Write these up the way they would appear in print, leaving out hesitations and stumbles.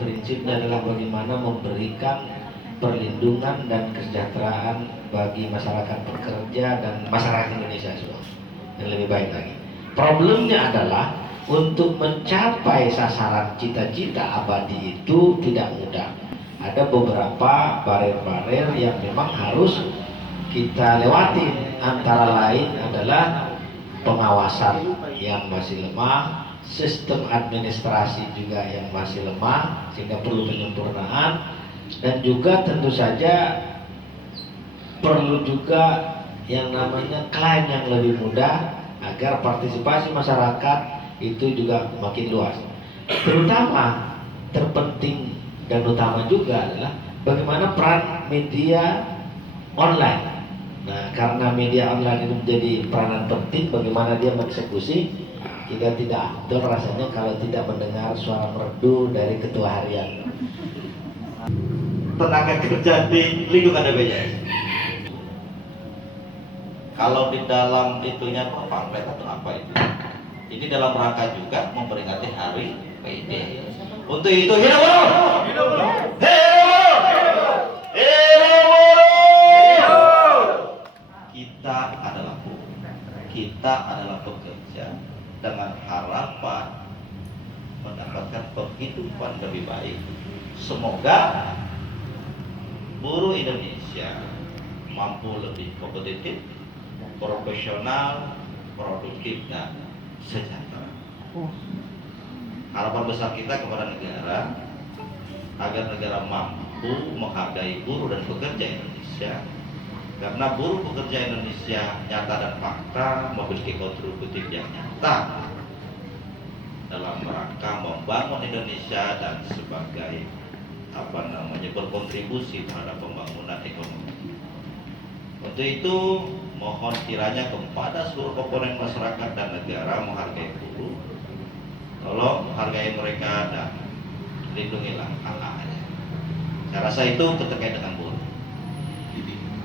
prinsipnya adalah bagaimana memberikan perlindungan dan kesejahteraan bagi masyarakat pekerja dan masyarakat Indonesia semua yang lebih baik lagi. Problemnya adalah untuk mencapai sasaran cita-cita abadi itu tidak mudah. Ada beberapa barer-barer yang memang harus kita lewati, antara lain adalah pengawasan yang masih lemah, sistem administrasi juga yang masih lemah sehingga perlu penyempurnaan, dan juga tentu saja perlu juga yang namanya klaim yang lebih mudah agar partisipasi masyarakat itu juga makin luas. Terutama terpenting dan utama juga adalah bagaimana peran media online. Nah, karena media online itu menjadi peranan penting bagaimana dia mengeksekusi, kita tidak afdol rasanya kalau tidak mendengar suara merdu dari ketua harian. Tenaga kerja di lingkungan BPJS. Kalau di dalam itunya apa, pamflet atau apa itu? Ini dalam rangka juga memperingati Hari PD. Untuk itu hidup buruh! Hidup buruh! Kita adalah buruh, kita adalah pekerja dengan harapan mendapatkan penghidupan lebih baik. Semoga buruh Indonesia mampu lebih kompetitif, profesional, produktif, dan sejahtera. Harapan besar kita kepada negara agar negara mampu menghargai buruh dan pekerja Indonesia. Karena buruh pekerja Indonesia nyata dan fakta memiliki kontributif yang nyata dalam rangka membangun Indonesia dan sebagai berkontribusi terhadap pembangunan ekonomi. Untuk itu mohon kiranya kepada seluruh komponen masyarakat dan negara menghargai buruh, tolong hargai mereka dan lindungilah hak-haknya. Saya rasa itu terkait dengan buruh.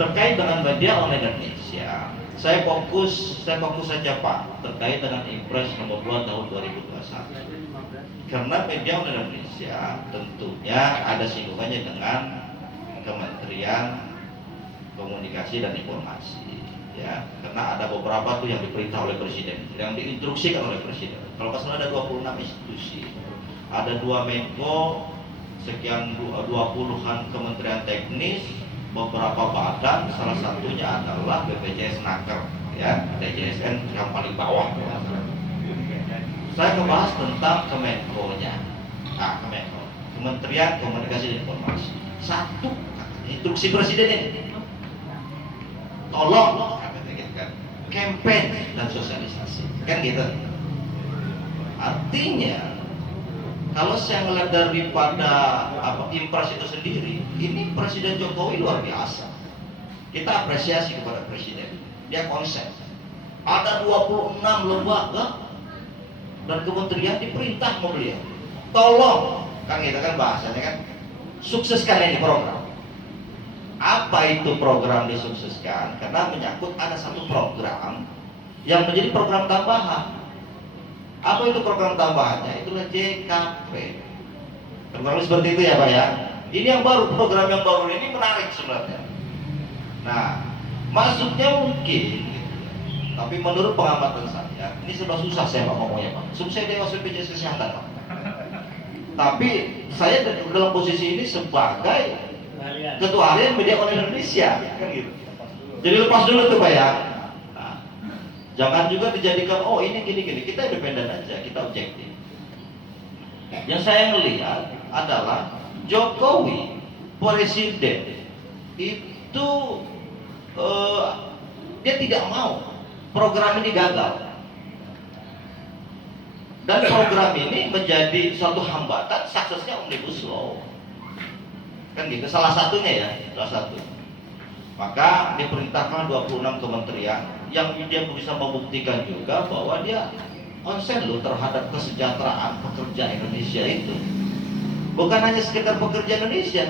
Terkait dengan media online Indonesia, saya fokus saja Pak terkait dengan Impres nomor 2 tahun 2021. Karena media online Indonesia tentunya ada singgungannya dengan Kementerian Komunikasi dan Informasi, ya. Karena ada beberapa tuh yang diperintah oleh Presiden, yang diinstruksikan oleh Presiden. Kalau nggak salah ada 26 institusi, ada 2 Menko, sekian 20-an kementerian teknis, beberapa badan, salah satunya adalah BPJS Naker, ya, DJSN yang paling bawah. Saya membahas tentang Kemenko-nya. Nah, Kemenko, Kementerian Komunikasi dan Informasi. Satu, instruksi Presiden ini, tolong campaign dan sosialisasi, kan gitu. Artinya, kalau saya melihat daripada Impres itu sendiri, ini Presiden Jokowi luar biasa. Kita apresiasi kepada Presiden, dia konsen. Ada 26 lembaga dan kementerian diperintah sama beliau, tolong, kan gitu kan bahasanya kan, sukseskan ini program. Apa itu program disukseskan? Karena menyangkut ada satu program yang menjadi program tambahan. Apa itu program tambahannya? Itulah JKP. Program seperti itu ya Pak ya. Ini yang baru, program yang baru ini menarik sebenarnya. Nah, maksudnya mungkin, tapi menurut pengamatan saya, ini serba susah saya Pak ngomongnya Pak. Saya Dewas BPJS Kesehatan Pak. Tapi saya dalam posisi ini sebagai Ketua Harian Media Online Indonesia, kan gitu. Jadi lepas dulu tuh Pak ya. Nah, jangan juga dijadikan ini gini-gini. Kita independen aja, kita objektif. Yang saya melihat adalah Jokowi Presiden itu dia tidak mau program ini gagal. Dan program ini menjadi suatu hambatan suksesnya Omnibus Law. Kan gitu, salah satunya ya, salah satu. Maka diperintahkan 26 kementerian yang dia bisa membuktikan juga bahwa dia konsen loh terhadap kesejahteraan pekerja Indonesia itu. Bukan hanya sekedar pekerja Indonesia,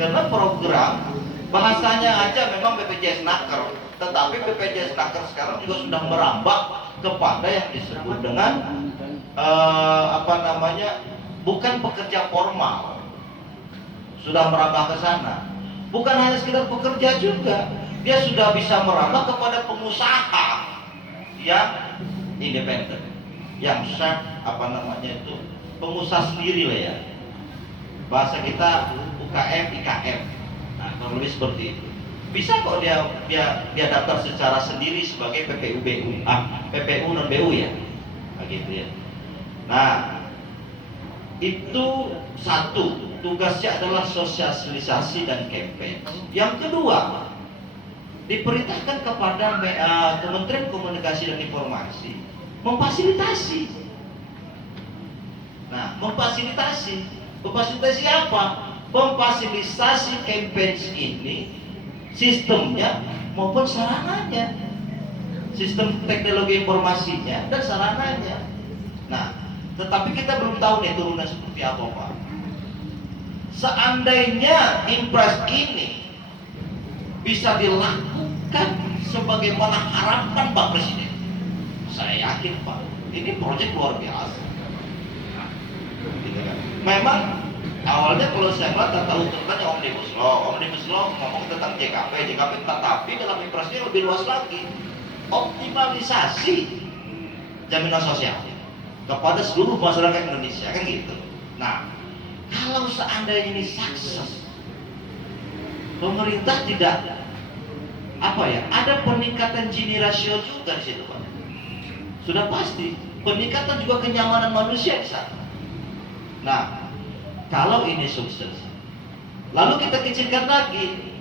karena program bahasanya aja memang BPJS Naker, tetapi BPJS Naker sekarang juga sudah merambah kepada yang disebut dengan bukan pekerja formal, sudah merambah ke sana. Bukan hanya sekedar pekerja juga, dia sudah bisa merambah kepada pengusaha yang independen, yang pengusaha sendiri lah ya. Bahasa kita UKM, IKM. Nah, kurang lebih seperti itu. Bisa kok dia daftar secara sendiri sebagai PPU-BU, PPU non BU ya, begitu ya. Nah, itu satu, tugasnya adalah sosialisasi dan campaign. Yang kedua, diperintahkan kepada Kementerian Komunikasi dan Informasi memfasilitasi. Nah, memfasilitasi apa? Memfasilitasi campaign ini, sistemnya maupun sarananya, sistem teknologi informasinya dan sarananya. Nah, tetapi kita belum tahu nih turunan seperti apa, Pak. Seandainya impres ini bisa dilakukan sebagaimana harapan Pak Presiden, saya yakin Pak, ini proyek luar biasa. Gitu kan. Memang awalnya kalau saya lihat tahu tentang Omnibus Law ngomong tentang JKP, tetapi dalam impresnya lebih luas lagi, optimalisasi jaminan sosial kepada seluruh masyarakat Indonesia, kan gitu. Nah, kalau seandainya ini sukses, pemerintah tidak ada peningkatan Gini rasio juga di situ, Pak. Sudah pasti peningkatan juga kenyamanan manusia di sana. Nah, kalau ini sukses, lalu kita kecilkan lagi.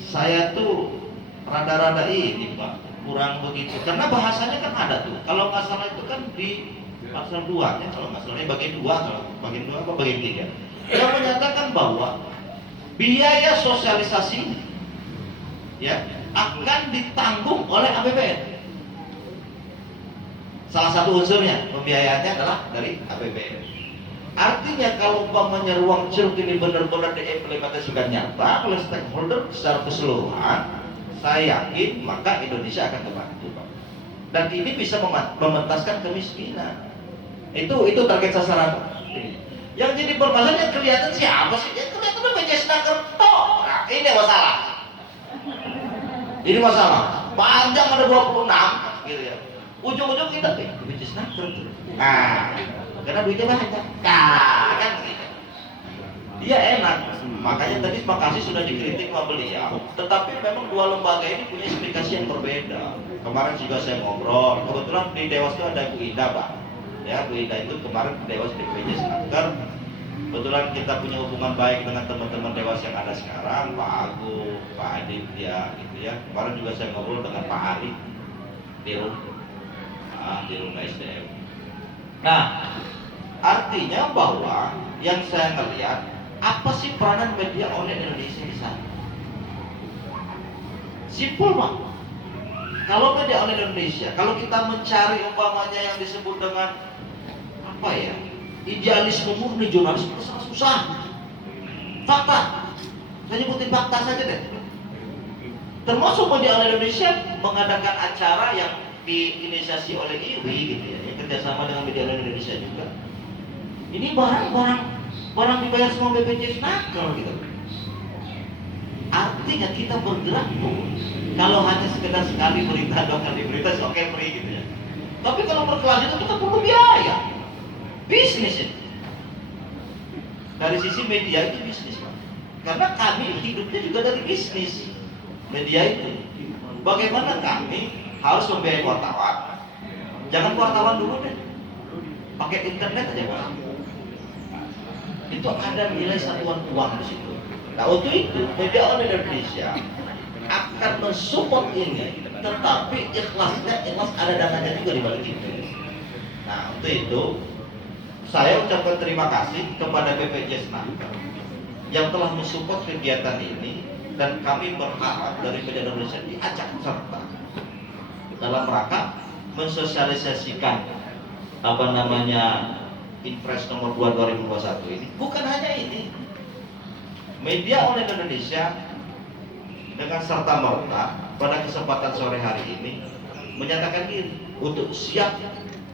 Saya tuh rada-rada ini, Pak, kurang begitu. Karena bahasanya kan ada tuh. Kalau nggak salah itu kan di pasal 2 ya, kalau nggak salah bagian 2, kalau bagian 2 apa bagian 3, yang menyatakan bahwa biaya sosialisasi ya akan ditanggung oleh APBN. Salah satu unsurnya pembiayaannya adalah dari APBN. Artinya kalau umpamanya ruang ceruk ini benar-benar diimplementasikan nyata oleh stakeholder secara keseluruhan, saya yakin maka Indonesia akan terbantu, Pak. Dan ini bisa mementaskan kemiskinan. Itu target sasaran. Yang jadi permasalahan yang kelihatan siapa sih? Yang kelihatan BPJS Nakerto. Nah, ini masalah. Ini masalah. Panjang ada 26 gitu ya. Ujung-ujung kita BPJS Nakerto. Nah, karena duitnya banyak. Nah, kan gitu. Dia enak. Makanya tadi makasih sudah dikritik sama beliau. Tetapi memang dua lembaga ini punya implikasi yang berbeda. Kemarin juga saya ngobrol. Kebetulan di Dewas itu ada Bu Ida, Pak. Ya, Bu Ida itu kemarin Dewas BPJS Naker. Kebetulan kita punya hubungan baik dengan teman-teman Dewas yang ada sekarang, Pak Agung, Pak Adit, ya, gitu ya. Kemarin juga saya ngobrol dengan Pak Ari di rumah SDM. Nah, artinya bahwa yang saya ngelihat, apa sih peranan media online Indonesia di sana? Simpel, Pak. Kalau media online Indonesia, kalau kita mencari umpamanya yang disebut dengan idealisme murni jurnalisme, susah. Fakta, saya nyebutin fakta saja deh. Termasuk media online Indonesia mengadakan acara yang diinisiasi oleh IWI gitu ya, yang kerjasama dengan media online Indonesia juga. Ini barang dibayar semua BPJS Naker gitu. Artinya kita bergerak tuh. Kalau hanya sekedar sekali berita, 2 kali berita, oke free gitu ya. Tapi kalau berkelanjutan kita perlu biaya. Bisnis itu. Dari sisi media itu bisnis, Pak. Karena kami hidupnya juga dari bisnis media itu. Bagaimana kami harus membiayai wartawan? Jangan wartawan dulu deh. Pakai internet aja, Pak. Itu ada nilai satuan uang di situ. Nah, untuk itu media online Indonesia akan mensupport ini, tetapi ikhlas ada dananya juga di balik itu. Nah, untuk itu saya ucapkan terima kasih kepada BPJS Naker yang telah mensupport kegiatan ini, dan kami berharap dari media Indonesia diajak serta dalam rangka mensosialisasikan Impres nomor 2 2021 ini. Bukan hanya ini, media online Indonesia dengan serta merta pada kesempatan sore hari ini menyatakan diri untuk siap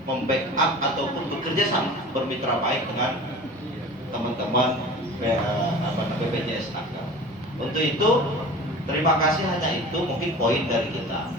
membackup ataupun bekerja sama bermitra baik dengan teman-teman BPJS Naker. Untuk itu terima kasih, hanya itu mungkin poin dari kita.